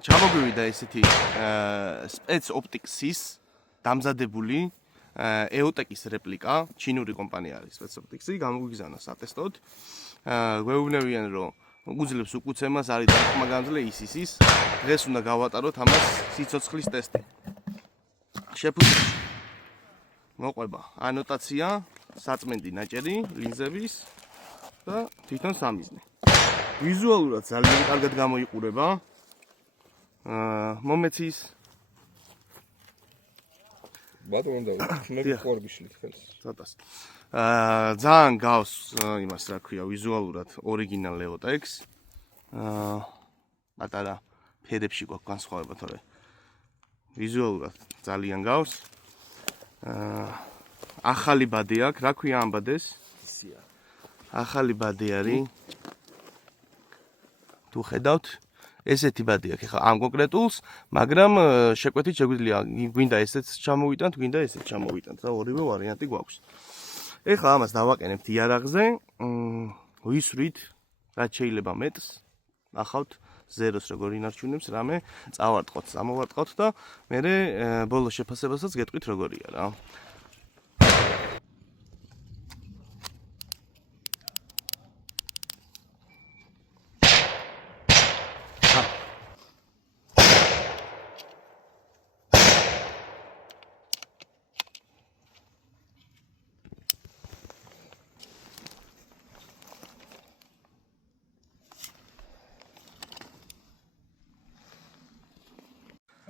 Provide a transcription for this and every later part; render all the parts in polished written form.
ჩამოგვივიდა ესეთი სპეც ოპტიქსის დამზადებული EOTech-ის რეპლიკა, ჩინური კომპანია არის სპეც ოპტიქსი, გამოგვიგზავნა სატესტოდ. გვეუბნებიან, რომ უძლებს უკუცემას, არის დახმა გამძლე ის. დღეს უნდა გავატაროთ ამას სიცოცხლის ტესტი. შეფუთრებაში მოყვება ანოტაცია, საწმენდი ნაჭერი, ლინზების და თვითონ სამიზნე. ვიზუალურად ძალიან კარგად გამოიყურება. მომეცის ბატონო და ჩნები ხორბიშლით ხელს. ცოტას. ძალიან გავს იმას, რა ქვია, ვიზუალურად ორიგინალ EOTech-ს. პატარა ფერებში გვაქვს განსხვავება, თორე ვიზუალურად ძალიან გავს. ახალი ბადე აქვს, რა ქვია ამ ბადეს? ისია. ახალი ბადე არის. თუ ხედავთ, ესეთი ბადე აქვს ხა ამ კონკრეტულს, მაგრამ შეკვეთით შეგვიძლია გვინდა ესეც ჩამოვიტანთ, გვინდა ესეც ჩამოვიტანთ და ორივე ვარიანტი გვაქვს. ეხლა ამას დავაყენებთ იარაღზე, ვისვრით, რაც შეიძლება მეტს, ნახავთ ზეროს როგორ ინარჩუნებს რამე, წავარტყოთ, წამოვარტყოთ და მერე ბოლოს შეფასებასაც გეტყვით როგორია რა.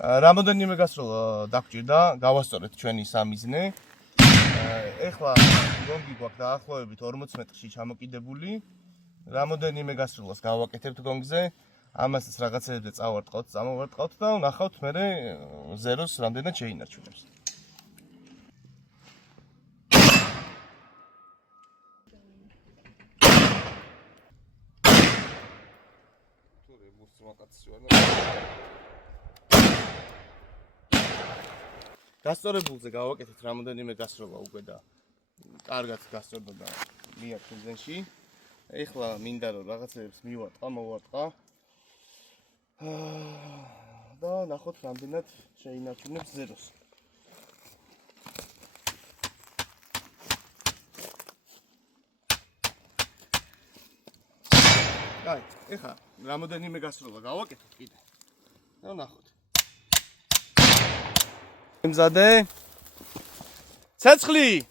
რამოდენიმე გასროლა დაგჭირდა, გავასწორეთ ჩვენი სამიზნე. ეხლა გონგი გვაქვს დაახლოებით 40 მეტრში ჩამოკიდებული. რამოდენიმე გასროლას გავაკეთებთ გონგზე. ამასაც რაღაცებზე წავარტყავთ, წამოვარტყავთ და ნახავთ მერე ზეროს რამდენად შეინარჩუნებს. თუ რებუს მაკაცი ვარ და გასწორებულზე გავაკეთეთ რამოდენიმე გასროლა უკვე და კარგად გასწორდა და მიარ ფიზენში. ეხლა მინდა რომ რაღაცებს მივარტყა, მოვარტყა. და ნახოთ რამდენად შეინარჩუნებს ზეროს. აი, ეხლა რამოდენიმე გასროლა გავაკეთეთ კიდე. და ნახოთ. მზადე ცეცხლი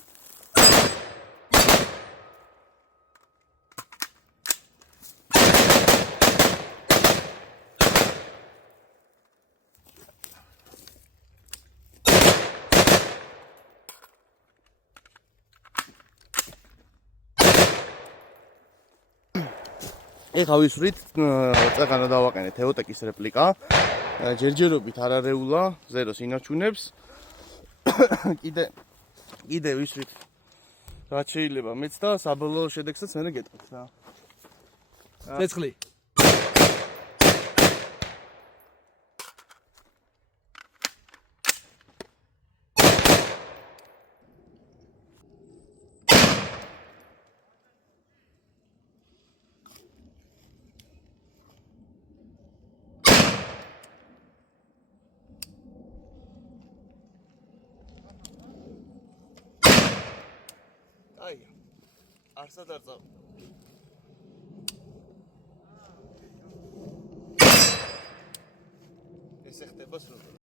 ეხლა ვისვრით წეგანა დავაყენეთ EOTech-ის რეპლიკა. ჯერჯერობით არარეულა, ზეროს ინარჩუნებს. კიდე ვისვრით რაც შეიძლება მეც და საბოლოო შედეგსაც მე გეტყვით რა. ცეცხლი. აი, არსად არ წავ. ეს ხდება სრულად.